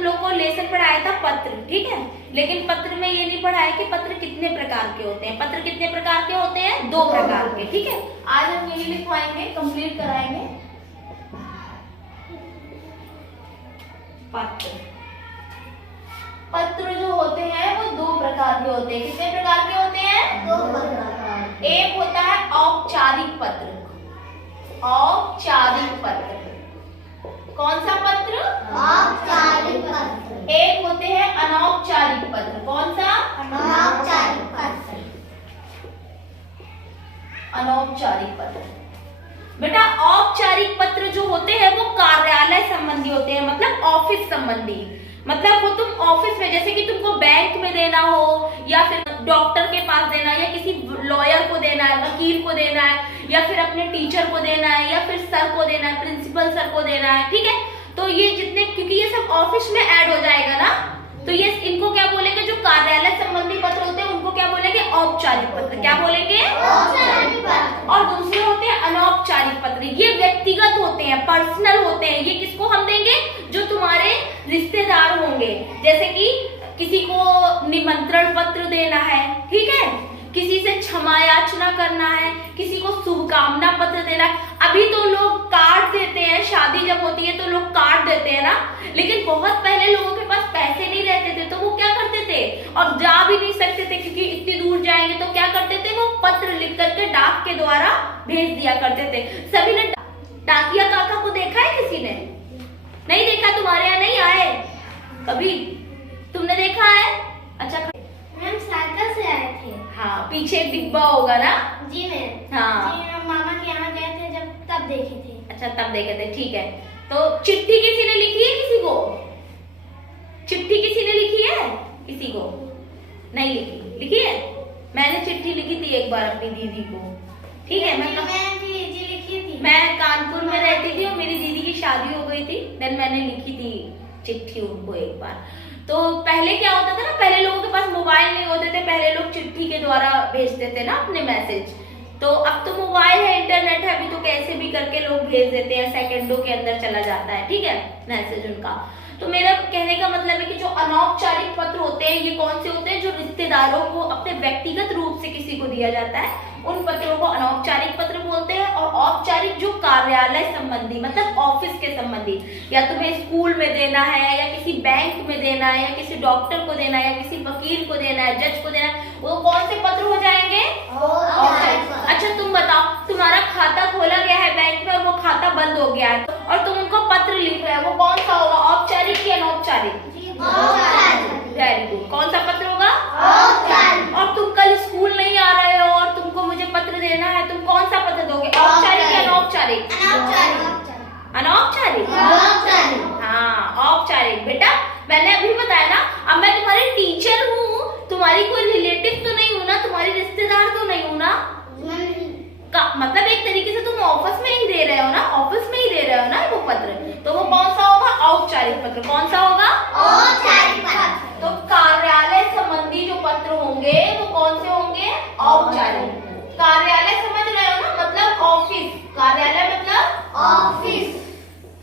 तुम लोग को लेसन पढ़ाया था पत्र, ठीक है, लेकिन पत्र में ये नहीं पढ़ाया कि पत्र कितने प्रकार के होते हैं। पत्र कितने प्रकार के होते हैं? 2 प्रकार के, ठीक है। आज हम यही लिखवाएंगे, कंप्लीट कराएंगे। पत्र जो होते हैं वो 2 प्रकार के होते हैं। कितने प्रकार के होते हैं? 2 प्रकार। एक होता है औपचारिक पत्र। औपचारिक पत्र कौन सा पत्र? औपचारिक पत्र। एक होते हैं अनौपचारिक पत्र। कौन सा? अनौपचारिक पत्र। अनौपचारिक पत्र। बेटा औपचारिक पत्र जो होते हैं वो कार्यालय संबंधी होते हैं, मतलब ऑफिस संबंधी। मतलब वो तुम ऑफिस में, जैसे कि तुमको बैंक में देना हो, या फिर डॉक्टर के पास देना है, या किसी लॉयर को देना है, वकील को देना है, या फिर अपने टीचर को देना है, या फिर सर को देना है, प्रिंसिपल सर को देना है, ठीक है। तो ये जितने, क्योंकि ये सब ऑफिस में ऐड हो जाएगा ना, तो ये इनको क्या बोलेंगे? जो कार्यालय संबंधी पत्र होते हैं उनको क्या बोलेंगे? औपचारिक पत्र। क्या बोलेंगे? औपचारिक पत्र। और दूसरे होते हैं अनौपचारिक पत्र। ये व्यक्तिगत होते हैं, पर्सनल होते हैं। ये किसको हम देंगे? जो तुम्हारे रिश्तेदार होंगे। जैसे कि किसी को निमंत्रण पत्र देना है, ठीक है, किसी से क्षमा याचना करना है, किसी को शुभकामना पत्र देना है। अभी तो लोग कार्ड देते हैं, शादी जब होती है तो लोग कार्ड देते हैं ना, लेकिन बहुत पहले लोगों के पास पैसे नहीं रहते थे, तो वो क्या करते थे, और जा भी नहीं सकते थे क्योंकि इतनी दूर जाएंगे, तो क्या करते थे, वो पत्र लिख करके डाक के द्वारा भेज दिया करते थे। सभी ने डाकिया काका को देखा है? किसी ने नहीं देखा? तुम्हारे यहाँ नहीं आए कभी? तुमने देखा है? अच्छा, मैम साइकिल से आए थे। हाँ, पीछे एक डिब्बा होगा ना? जी मैम। हाँ जी, हम मामा के यहाँ गए थे जब, तब देखे थे। अच्छा, तब देखे थे, ठीक है। तो चिट्ठी किसी ने लिखी है? किसी को चिट्ठी किसी ने लिखी है? किसी को नहीं लिखी? लिखी है? मैंने चिट्ठी लिखी थी एक बार अपनी दीदी को, ठीक है। जी लिखी थी। मैं कानपुर में रहती थी और मेरी दीदी की शादी हो गई थी, देन मैंने लिखी थी चिट्ठी उनको एक बार। तो पहले क्या होता था ना, पहले लोगों के पास मोबाइल नहीं होते थे, पहले लोग चिट्ठी के द्वारा भेजते थे ना अपने मैसेज। तो अब तो मोबाइल है, इंटरनेट है, अभी तो कैसे भी करके लोग भेज देते हैं, सेकंडों के अंदर चला जाता है, ठीक है, मैसेज उनका। तो मेरा कहने का मतलब है कि जो अनौपचारिक पत्र होते हैं ये कौन से होते हैं? जो रिश्तेदारों को अपने व्यक्तिगत रूप से किसी को दिया जाता है, उन पत्रों को अनौपचारिक पत्र बोलते हैं। और औपचारिक जो कार्यालय संबंधी, मतलब ऑफिस के संबंधी, या तुम्हें स्कूल में देना है, या किसी बैंक में देना है, या किसी डॉक्टर को देना है, या किसी वकील को देना है, जज को देना है, वो कौन से पत्र हो जाएंगे? औपचारिक। अच्छा, तुम बताओ, तुम्हारा खाता खोला गया है बैंक में और वो खाता बंद हो गया है, और तुम उनको पत्र लिख रहे हो, वो कौन सा होगा? औपचारिक या अनौपचारिक? Very good. कौन सा पत्र होगा? औपचारिक। और तुम कल स्कूल नहीं आ रहे हो और तुमको मुझे पत्र देना है, तुम कौन सा पत्र दोगे? औपचारिक या अनौपचारिक? अनौपचारिक। हाँ, औपचारिक। बेटा मैंने अभी बताया ना, अब मैं तुम्हारी टीचर हूँ, तुम्हारी कोई रिलेटिव तो नहीं हूँ ना, तुम्हारी रिश्तेदार तो नहीं हूँ ना, मतलब एक तरीके से तुम ऑफिस में ही दे रहे हो ना, ऑफिस में ही दे रहे हो ना वो पत्र, तो वो कौन सा होगा? औपचारिक पत्र। कौन सा होगा? औपचारिक पत्र। तो कार्यालय संबंधी जो पत्र होंगे वो कौन से होंगे? औपचारिक। कार्यालय समझ रहे हो ना, मतलब ऑफिस, कार्यालय मतलब ऑफिस।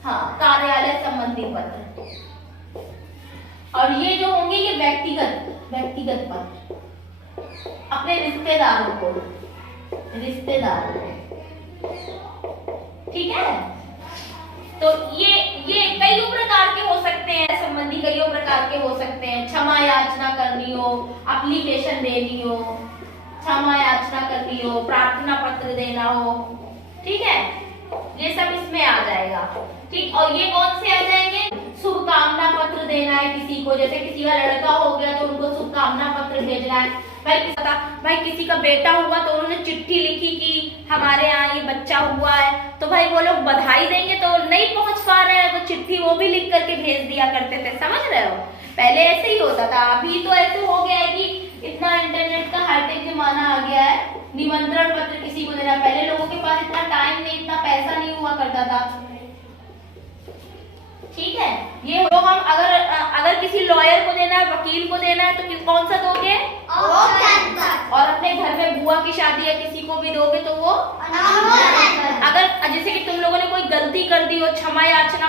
हाँ, कार्यालय संबंधी पत्र। और ये जो होंगे ये व्यक्तिगत पत्र, अपने रिश्तेदारों को, ठीक है। तो ये कई प्रकार के हो सकते हैं, संबंधी कई प्रकार के हो सकते हैं। क्षमा याचना करनी हो, एप्लीकेशन देनी हो, क्षमा याचना करनी हो, प्रार्थना पत्र देना हो, ठीक है, ये सब इसमें आ जाएगा, ठीक। और ये कौन से आ जाएंगे? शुभकामना पत्र देना है किसी को, जैसे किसी का लड़का हो गया तो उनको शुभकामना पत्र भेजना है। भाई किसी का बेटा हुआ तो उन्होंने चिट्ठी लिखी कि हमारे यहाँ ये बच्चा हुआ है, तो भाई वो लोग बधाई देंगे तो नहीं पहुंच पा रहे हैं, तो चिट्ठी वो भी लिख करके भेज दिया करते थे, समझ रहे हो? पहले ऐसे ही होता था। अभी तो ऐसे हो गया है कि इतना इंटरनेट का हाईटेक जमाना आ गया है, निमंत्रण पत्र किसी को देना, पहले लोगों के पास इतना टाइम नहीं, इतना पैसा नहीं हुआ करता था, ठीक है। ये हो, हम अगर किसी लॉयर को देना है, वकील को देना है, तो कौन सा दोगे? और अपने घर में बुआ की शादी है किसी को भी दोगे तो वो? अगर जैसे कि तुम लोगों ने कोई गलती कर दी हो, क्षमा याचना